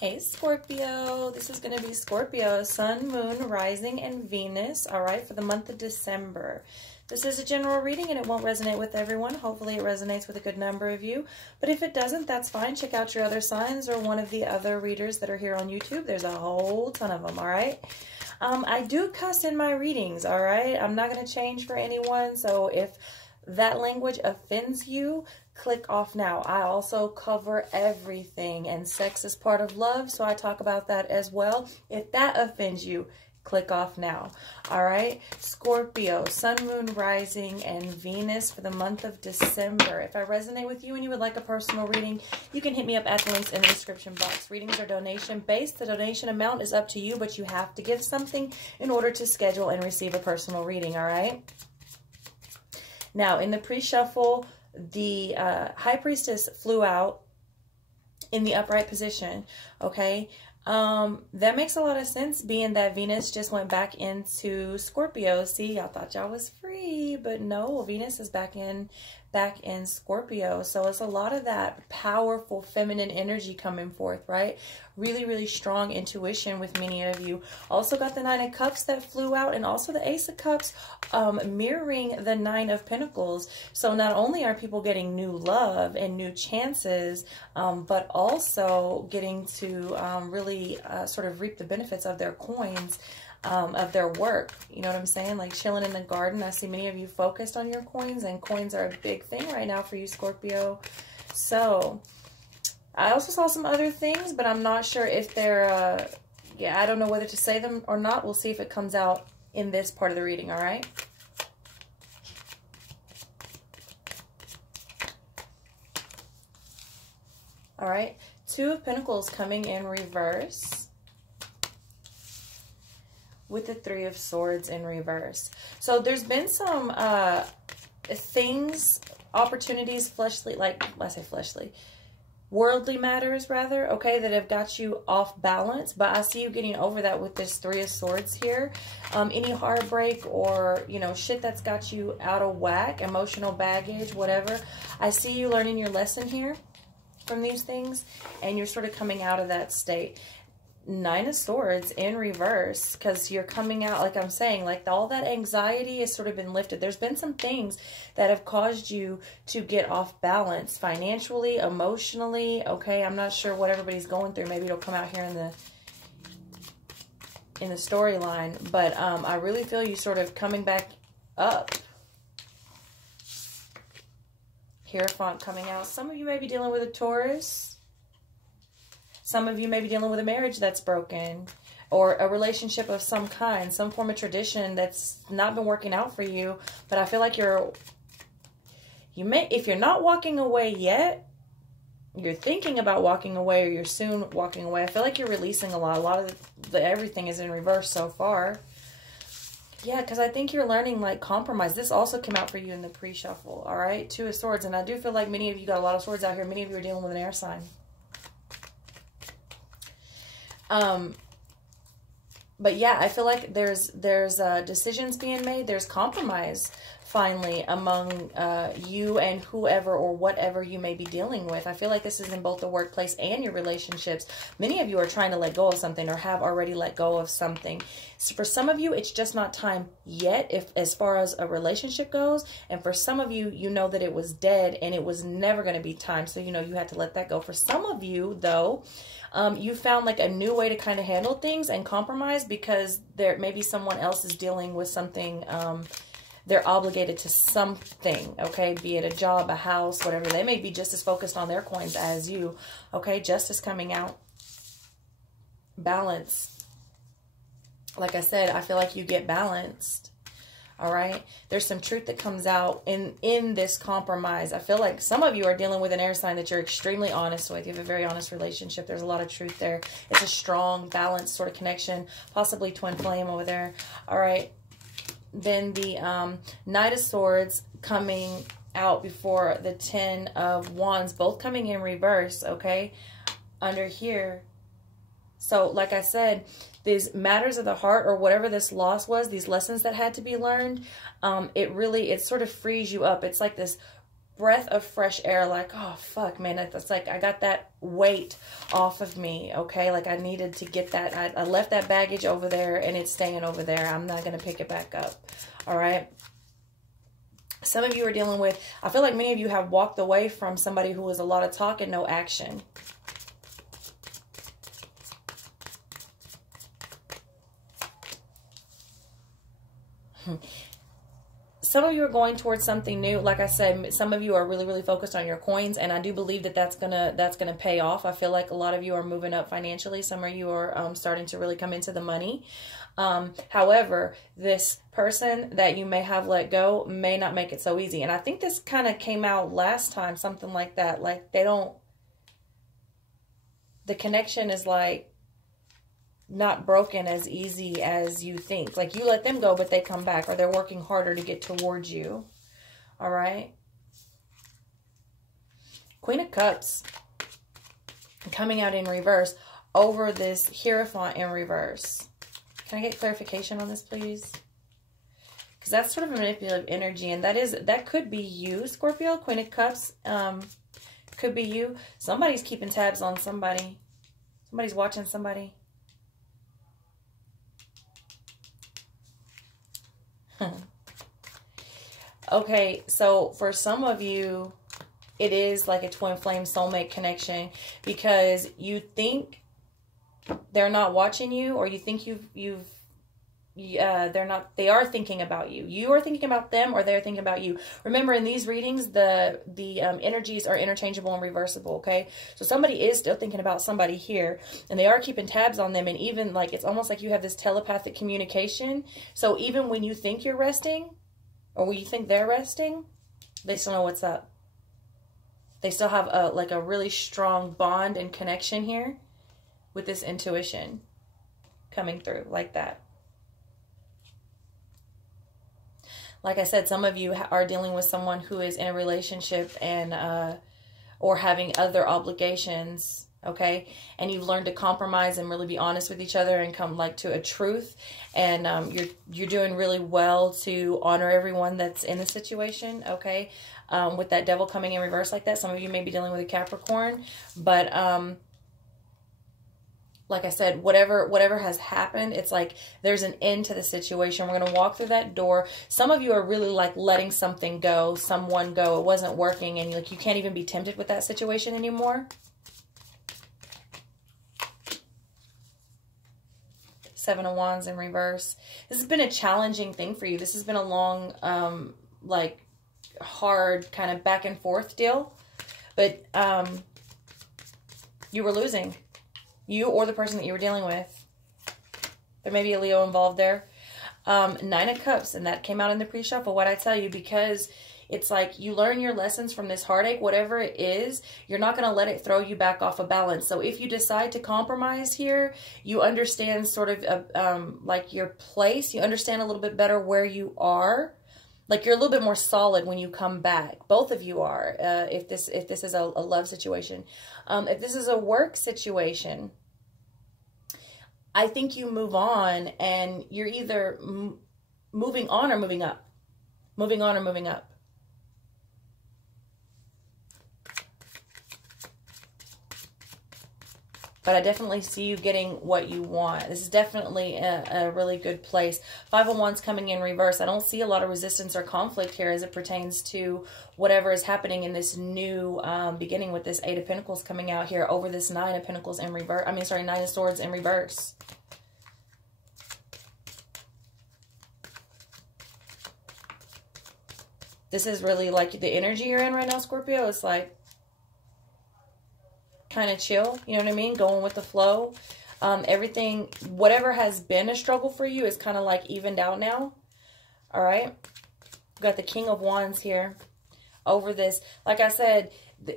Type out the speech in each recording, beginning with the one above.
Hey Scorpio, this is going to be Scorpio, Sun, Moon, Rising, and Venus, all right, for the month of December. This is a general reading and it won't resonate with everyone. Hopefully it resonates with a good number of you. But if it doesn't, that's fine. Check out your other signs or one of the other readers that are here on YouTube. There's a whole ton of them, all right? I do cuss in my readings, all right? I'm not going to change for anyone, so if that language offends you, click off now. I also cover everything, and sex is part of love, so I talk about that as well. If that offends you, click off now. All right, Scorpio, Sun, Moon, Rising, and Venus for the month of December. If I resonate with you and you would like a personal reading, you can hit me up at the links in the description box. Readings are donation based. The donation amount is up to you, but you have to give something in order to schedule and receive a personal reading. All right. Now, in the pre-shuffle, the High Priestess flew out in the upright position, okay? That makes a lot of sense, being that Venus just went back into Scorpio. See, y'all thought y'all was free, but no, Venus is back in Scorpio. So it's a lot of that powerful feminine energy coming forth, right? Really, really strong intuition with many of you. Also got the Nine of Cups that flew out, and also the Ace of Cups mirroring the Nine of Pentacles. So not only are people getting new love and new chances, but also getting to really sort of reap the benefits of their coins, of their work. You know what I'm saying? Like chilling in the garden. I see many of you focused on your coins, and coins are a big thing right now for you, Scorpio. So I also saw some other things, but I'm not sure if they're, yeah, I don't know whether to say them or not. We'll see if it comes out in this part of the reading, all right? All right, Two of Pentacles coming in reverse with the Three of Swords in reverse. So there's been some things, opportunities, fleshly, like, let's say fleshly, worldly matters rather, okay, that have got you off balance, but I see you getting over that with this Three of Swords here. Any heartbreak or, you know, shit that's got you out of whack, emotional baggage, whatever. I see you learning your lesson here from these things, and you're sort of coming out of that state. Nine of Swords in reverse, because you're coming out, like I'm saying, like all that anxiety has sort of been lifted. There's been some things that have caused you to get off balance financially, emotionally, okay? I'm not sure what everybody's going through. Maybe it'll come out here in the storyline, but I really feel you sort of coming back up. Hierophant coming out. Some of you may be dealing with a Taurus. Some of you may be dealing with a marriage that's broken, or a relationship of some kind, some form of tradition that's not been working out for you. But I feel like if you're not walking away yet, you're thinking about walking away, or you're soon walking away. I feel like you're releasing a lot. A lot of everything is in reverse so far. Yeah, because I think you're learning, like, compromise. This also came out for you in the pre-shuffle, all right? Two of Swords, and I do feel like many of you got a lot of swords out here. Many of you are dealing with an air sign. But yeah, I feel like there's decisions being made. There's compromise finally among you and whoever or whatever you may be dealing with. I feel like this is in both the workplace and your relationships. Many of you are trying to let go of something, or have already let go of something. So for some of you, it's just not time yet, as far as a relationship goes. And for some of you, you know that it was dead and it was never going to be time. So, you know, you had to let that go. For some of you, though, you found like a new way to kind of handle things and compromise, because there maybe someone else is dealing with something. They're obligated to something, okay? Be it a job, a house, whatever. They may be just as focused on their coins as you, okay? Justice coming out. Balance. Like I said, I feel like you get balanced, all right? There's some truth that comes out in this compromise. I feel like some of you are dealing with an air sign that you're extremely honest with. You have a very honest relationship. There's a lot of truth there. It's a strong, balanced sort of connection, possibly twin flame over there, all right? Then the Knight of Swords coming out before the Ten of Wands, both coming in reverse, okay, under here. So, like I said, these matters of the heart, or whatever this loss was, these lessons that had to be learned, it sort of frees you up. It's like this breath of fresh air, like, oh, fuck, man, it's like I got that weight off of me, okay? Like, I needed to get that. I left that baggage over there, and it's staying over there. I'm not going to pick it back up, all right? Some of you are dealing with, I feel like many of you have walked away from somebody who was a lot of talk and no action. Some of you are going towards something new. Like I said, some of you are really, really focused on your coins, and I do believe that that's gonna pay off. I feel like a lot of you are moving up financially. Some of you are starting to really come into the money. However, this person that you may have let go may not make it so easy. And I think this kind of came out last time, something like that. Like, they don't, the connection is like not broken as easy as you think. Like, you let them go, but they come back, or they're working harder to get towards you. All right. Queen of Cups coming out in reverse over this Hierophant in reverse. Can I get clarification on this, please? Because that's sort of a manipulative energy, and that could be you, Scorpio. Queen of Cups could be you. Somebody's keeping tabs on somebody. Somebody's watching somebody. Okay, so for some of you, it is like a twin flame soulmate connection, because you think they're not watching you, or you think they are thinking about you. You are thinking about them, or they're thinking about you. Remember, in these readings, the energies are interchangeable and reversible, okay? So somebody is still thinking about somebody here, and they are keeping tabs on them, and even like, it's almost like you have this telepathic communication. So even when you think you're resting, or when you think they're resting, they still know what's up. They still have like a really strong bond and connection here with this intuition coming through like that. Like I said, some of you are dealing with someone who is in a relationship and or having other obligations, okay? And you've learned to compromise and really be honest with each other and come like to a truth. And you're doing really well to honor everyone that's in the situation, okay? With that Devil coming in reverse like that, some of you may be dealing with a Capricorn, but like I said, whatever has happened, it's like there's an end to the situation. We're going to walk through that door. Some of you are really like letting something go, someone go. It wasn't working, and like you can't even be tempted with that situation anymore. Seven of Wands in reverse. This has been a challenging thing for you. This has been a long, like hard kind of back and forth deal. But you were losing. You or the person that you were dealing with. There may be a Leo involved there. Nine of Cups, and that came out in the pre-shuffle. What I tell you, because it's like you learn your lessons from this heartache, whatever it is, you're not going to let it throw you back off of balance. So if you decide to compromise here, you understand sort of like your place. You understand a little bit better where you are. Like you're a little bit more solid when you come back. Both of you are. If this is a love situation, if this is a work situation, I think you move on, and you're either moving on or moving up. Moving on or moving up. But I definitely see you getting what you want. This is definitely a really good place. Five of Wands coming in reverse. I don't see a lot of resistance or conflict here as it pertains to whatever is happening in this new beginning with this Eight of Pentacles coming out here over this Nine of Pentacles in reverse. I mean, sorry, Nine of Swords in reverse. This is really like the energy you're in right now, Scorpio. It's like kind of chill, you know what I mean? Going with the flow. Everything, whatever has been a struggle for you is kind of like evened out now. All right. We've got the King of Wands here over this. Like I said,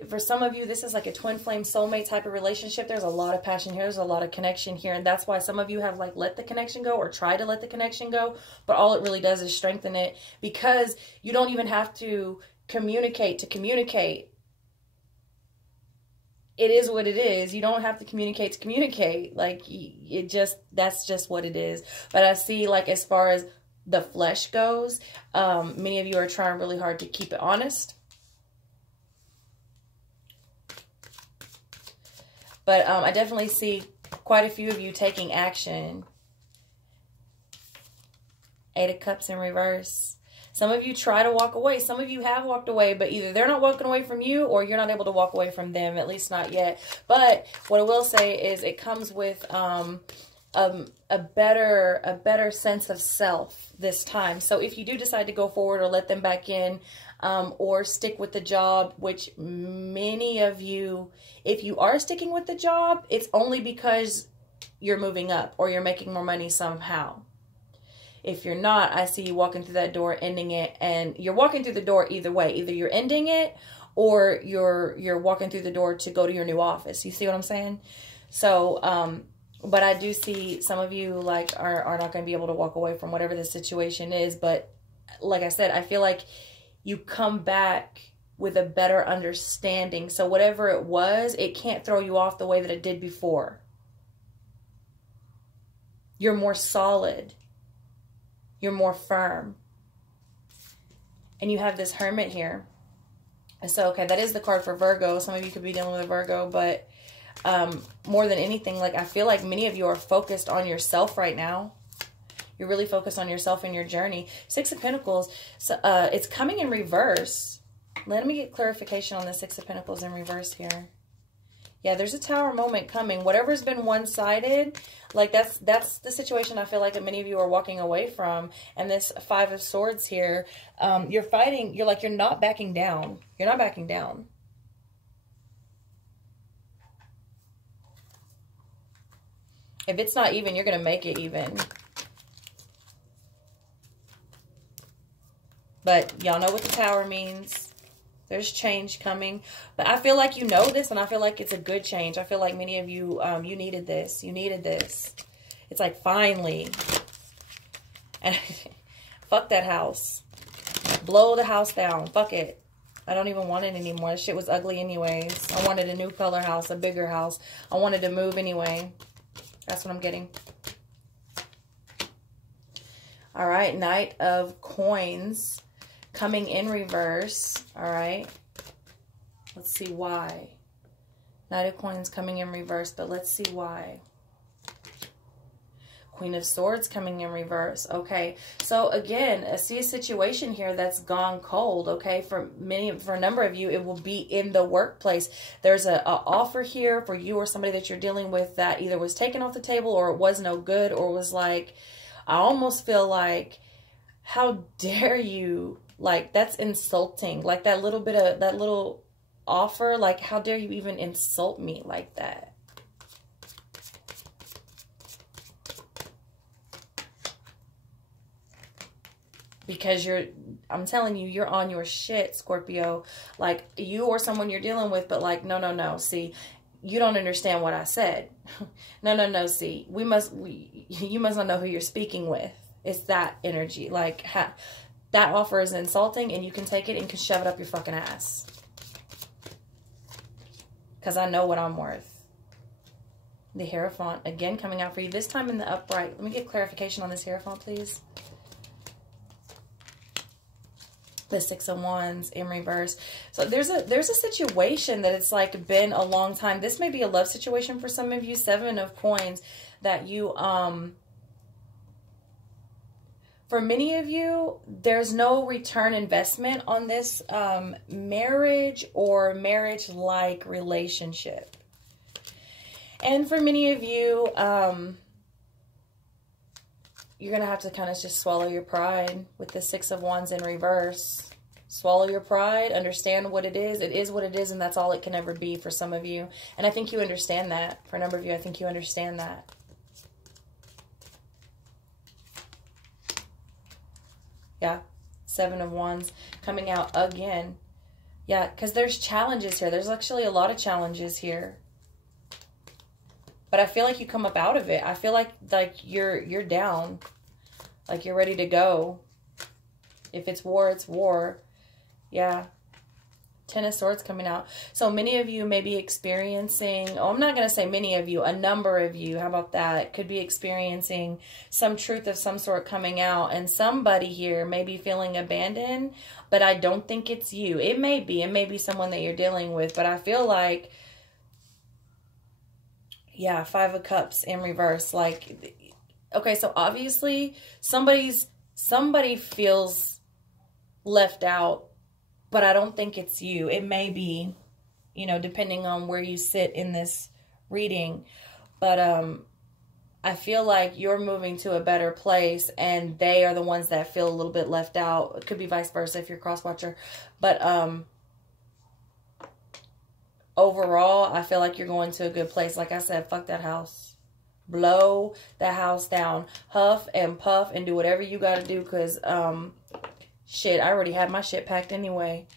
for some of you, this is like a twin flame soulmate type of relationship. There's a lot of passion here. There's a lot of connection here. And that's why some of you have like let the connection go or try to let the connection go. But all it really does is strengthen it, because you don't even have to communicate to communicate. It is what it is. You don't have to communicate to communicate. Like, it just, that's just what it is. But I see, like, as far as the flesh goes, many of you are trying really hard to keep it honest. But I definitely see quite a few of you taking action. 8 of Cups in reverse. Some of you try to walk away. Some of you have walked away, but either they're not walking away from you or you're not able to walk away from them, at least not yet. But what I will say is it comes with a better sense of self this time. So if you do decide to go forward or let them back in, or stick with the job, which many of you, if you are sticking with the job, it's only because you're moving up or you're making more money somehow. If you're not, I see you walking through that door, ending it, and you're walking through the door either way. Either you're ending it or you're walking through the door to go to your new office. You see what I'm saying? So, but I do see some of you like are not going to be able to walk away from whatever the situation is. But like I said, I feel like you come back with a better understanding. So whatever it was, it can't throw you off the way that it did before. You're more solid. You're more firm. And you have this Hermit here. So, okay, that is the card for Virgo. Some of you could be dealing with a Virgo, but more than anything, like I feel like many of you are focused on yourself right now. You're really focused on yourself and your journey. 6 of Pentacles. So, it's coming in reverse. Let me get clarification on the 6 of Pentacles in reverse here. Yeah, there's a Tower moment coming. Whatever's been one-sided, like that's the situation I feel like that many of you are walking away from. And this 5 of Swords here, you're fighting. You're like, you're not backing down. You're not backing down. If it's not even, you're going to make it even. But y'all know what the Tower means. There's change coming. But I feel like you know this, and I feel like it's a good change. I feel like many of you, you needed this. You needed this. It's like, finally. And fuck that house. Blow the house down. Fuck it. I don't even want it anymore. This shit was ugly anyways. I wanted a new color house, a bigger house. I wanted to move anyway. That's what I'm getting. All right, Knight of Coins coming in reverse. All right. Let's see why. Knight of Coins coming in reverse, but let's see why. Queen of Swords coming in reverse. Okay, so again, I see a situation here that's gone cold. Okay, for a number of you, it will be in the workplace. There's a offer here for you or somebody that you're dealing with that either was taken off the table or it was no good, or was like, I almost feel like, how dare you? Like, that's insulting. Like that little bit of that little offer. Like, how dare you even insult me like that? Because I'm telling you, you're on your shit, Scorpio. Like, you or someone you're dealing with, but like, no. See, you don't understand what I said. No. See, you must not know who you're speaking with. It's that energy. Like, that offer is insulting, and you can take it and can shove it up your fucking ass. Because I know what I'm worth. The Hierophant, again, coming out for you. This time in the upright. Let me get clarification on this Hierophant, please. The 6 of Wands in reverse. So there's a situation that it's like been a long time. This may be a love situation for some of you. 7 of Coins that you, for many of you, there's no return investment on this marriage or marriage-like relationship. And for many of you, you're going to have to kind of just swallow your pride with the 6 of Wands in reverse. Swallow your pride. Understand what it is. It is what it is, and that's all it can ever be for some of you. And I think you understand that. For a number of you, I think you understand that. Yeah. 7 of Wands coming out again. Yeah, because there's challenges here. There's actually a lot of challenges here. But I feel like you come up out of it. I feel like you're down. Like you're ready to go. If it's war, it's war. Yeah. 10 of Swords coming out. So many of you may be experiencing, oh, I'm not going to say many of you, a number of you, how about that? Could be experiencing some truth of some sort coming out. And somebody here may be feeling abandoned, but I don't think it's you. It may be someone that you're dealing with, but I feel like yeah, 5 of Cups in reverse. Like, okay, so obviously somebody feels left out, but I don't think it's you. It may be, you know, depending on where you sit in this reading. But I feel like you're moving to a better place and they are the ones that feel a little bit left out. It could be vice versa if you're a cross-watcher. But overall, I feel like you're going to a good place. Like I said, fuck that house. Blow that house down. Huff and puff and do whatever you got to do because, shit, I already had my shit packed anyway.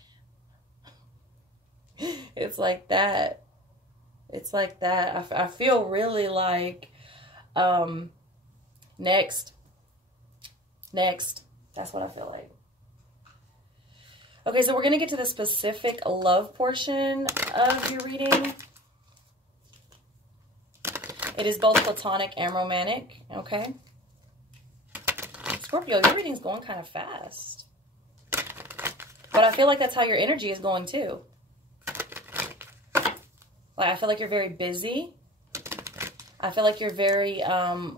It's like that. It's like that. I feel really like, next. That's what I feel like. Okay, so we're going to get to the specific love portion of your reading. It is both platonic and romantic, okay? Scorpio, your reading's going kind of fast. But I feel like that's how your energy is going too. Like, I feel like you're very busy. I feel like you're very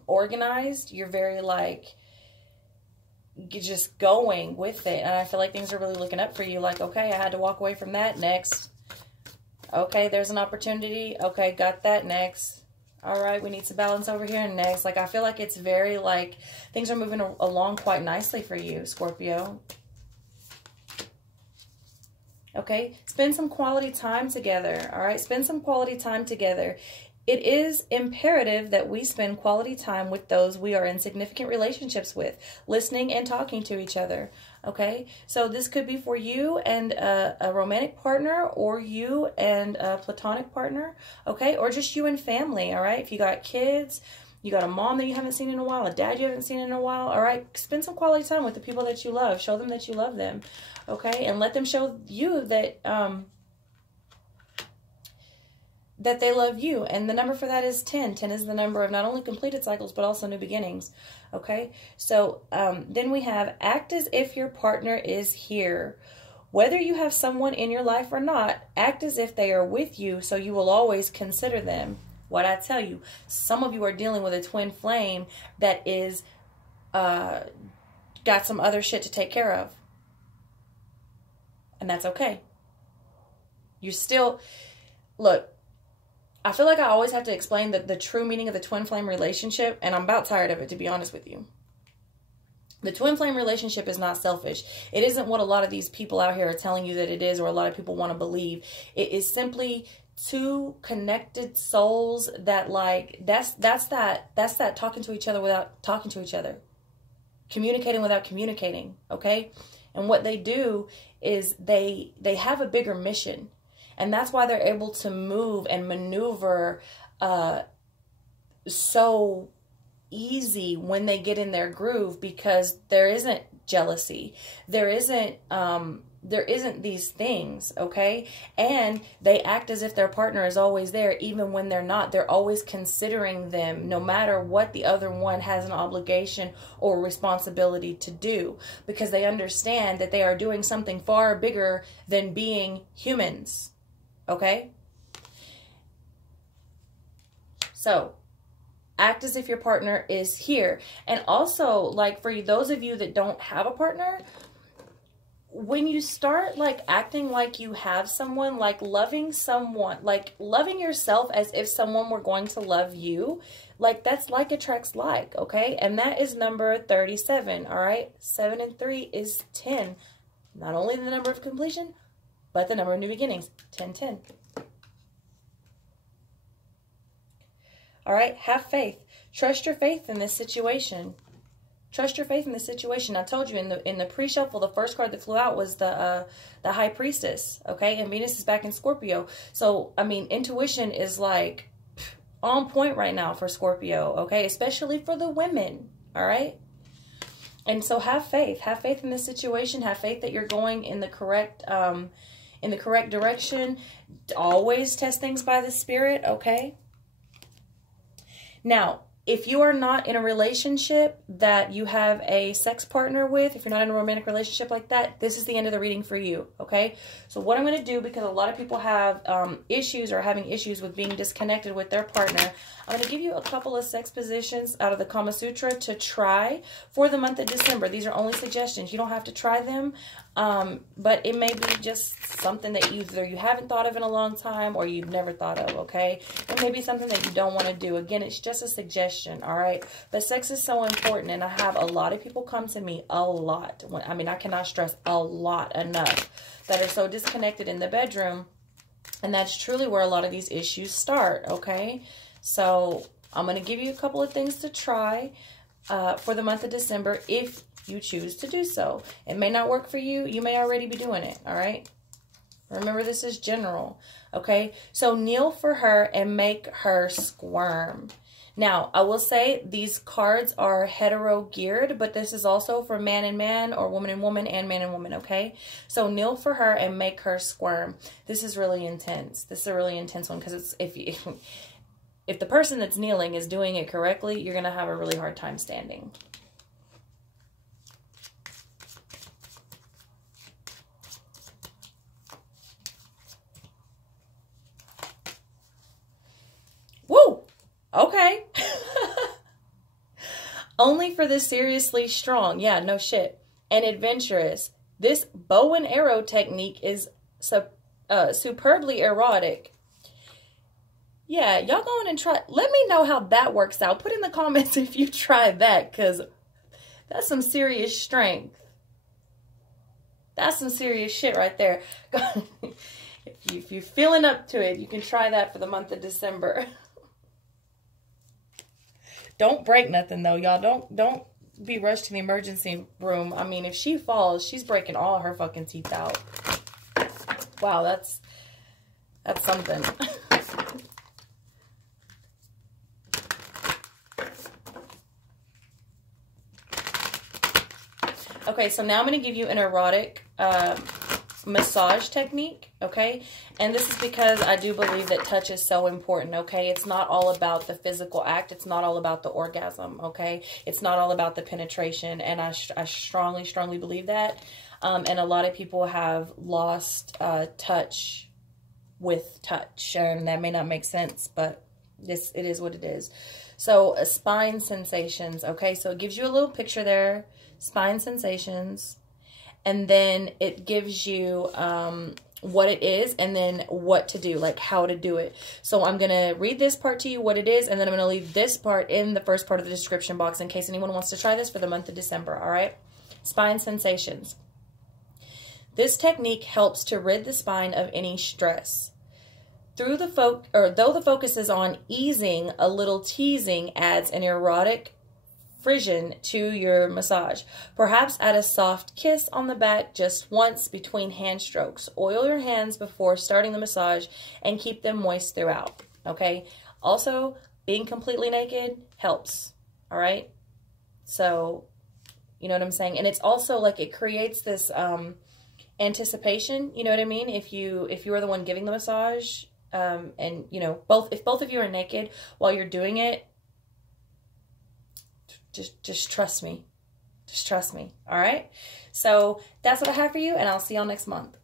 organized. You're very, like, you're just going with it. And I feel like things are really looking up for you. Like, okay, I had to walk away from that. Next. Okay, there's an opportunity. Okay, got that. Next. All right, we need some balance over here. Next. Like, I feel like it's very, like, things are moving along quite nicely for you, Scorpio. Okay, spend some quality time together, all right? Spend some quality time together. It is imperative that we spend quality time with those we are in significant relationships with, listening and talking to each other, okay? So this could be for you and a romantic partner or you and a platonic partner, okay? Or just you and family, all right? If you got kids, you got a mom that you haven't seen in a while, a dad you haven't seen in a while, all right? Spend some quality time with the people that you love. Show them that you love them, okay? And let them show you that that they love you. And the number for that is 10. 10 is the number of not only completed cycles, but also new beginnings, okay? So then we have act as if your partner is here. Whether you have someone in your life or not, act as if they are with you, so you will always consider them. What I tell you, some of you are dealing with a twin flame that is got some other shit to take care of. And that's okay. You still, look, I feel like I always have to explain the true meaning of the twin flame relationship, and I'm about tired of it, to be honest with you. The twin flame relationship is not selfish. It isn't what a lot of these people out here are telling you that it is, or a lot of people want to believe. It is simply two connected souls that, like, that's that talking to each other without talking to each other. Communicating without communicating, okay? And what they do is they have a bigger mission. And that's why they're able to move and maneuver so easy when they get in their groove, because there isn't jealousy. There isn't these things, okay? And they act as if their partner is always there, even when they're not. They're always considering them, no matter what the other one has an obligation or responsibility to do, because they understand that they are doing something far bigger than being humans, okay? So act as if your partner is here. And also, like, for you, those of you that don't have a partner, when you start, like, acting like you have someone, like loving someone, like loving yourself as if someone were going to love you, like, that's like attracts like, okay? And that is number 37, all right? 7 and 3 is 10. Not only the number of completion, but the number of new beginnings, 10, 10. All right, have faith. Trust your faith in this situation. Trust your faith in this situation. I told you in the pre-shuffle, the first card that flew out was the High Priestess, okay? And Venus is back in Scorpio. So, I mean, intuition is, like, on point right now for Scorpio, okay? Especially for the women, all right? And so have faith. Have faith in this situation. Have faith that you're going in the correct direction. Always test things by the Spirit, okay? Now, if you are not in a relationship that you have a sex partner with, if you're not in a romantic relationship like that, this is the end of the reading for you, okay? So what I'm going to do, because a lot of people have issues or having issues with being disconnected with their partner, I'm going to give you a couple of sex positions out of the Kama Sutra to try for the month of December. These are only suggestions. You don't have to try them, but it may be just something that either you haven't thought of in a long time or you've never thought of, okay? It may be something that you don't want to do. Again, it's just a suggestion, all right? But sex is so important, and I have a lot of people come to me a lot. I mean, I cannot stress a lot enough that are so disconnected in the bedroom, and that's truly where a lot of these issues start, okay? So I'm going to give you a couple of things to try for the month of December if you choose to do so. It may not work for you. You may already be doing it, all right? Remember, this is general, okay? So kneel for her and make her squirm. Now, I will say these cards are hetero-geared, but this is also for man and man or woman and woman and man and woman, okay? So kneel for her and make her squirm. This is really intense. This is a really intense one because it's if the person that's kneeling is doing it correctly, you're going to have a really hard time standing. Woo! Okay. Only for the seriously strong. Yeah, no shit. And adventurous. This bow and arrow technique is superbly erotic. Yeah, y'all go in and try. Let me know how that works out. Put in the comments if you tried that, because that's some serious strength. That's some serious shit right there. If you're feeling up to it, you can try that for the month of December. Don't break nothing, though, y'all. Don't be rushed to the emergency room. I mean, if she falls, she's breaking all her fucking teeth out. Wow, that's something. Okay, so now I'm going to give you an erotic massage technique, okay? And this is because I do believe that touch is so important, okay? It's not all about the physical act. It's not all about the orgasm, okay? It's not all about the penetration, and I strongly, strongly believe that. And a lot of people have lost touch with touch, and that may not make sense, but it is what it is. So spine sensations, okay? So it gives you a little picture there. Spine sensations, and then it gives you what it is and then what to do, like how to do it. So I'm going to read this part to you, what it is, and then I'm going to leave this part in the first part of the description box in case anyone wants to try this for the month of December, all right? Spine sensations. This technique helps to rid the spine of any stress. Though the focus is on easing, a little teasing adds an erotic frisson to your massage. Perhaps add a soft kiss on the back just once between hand strokes. Oil your hands before starting the massage and keep them moist throughout, okay? Also, being completely naked helps, all right? So, you know what I'm saying? And it's also like it creates this anticipation, you know what I mean? If you are the one giving the massage, and you know, if both of you are naked while you're doing it, just trust me. Just trust me. All right? So that's what I have for you, and I'll see y'all next month.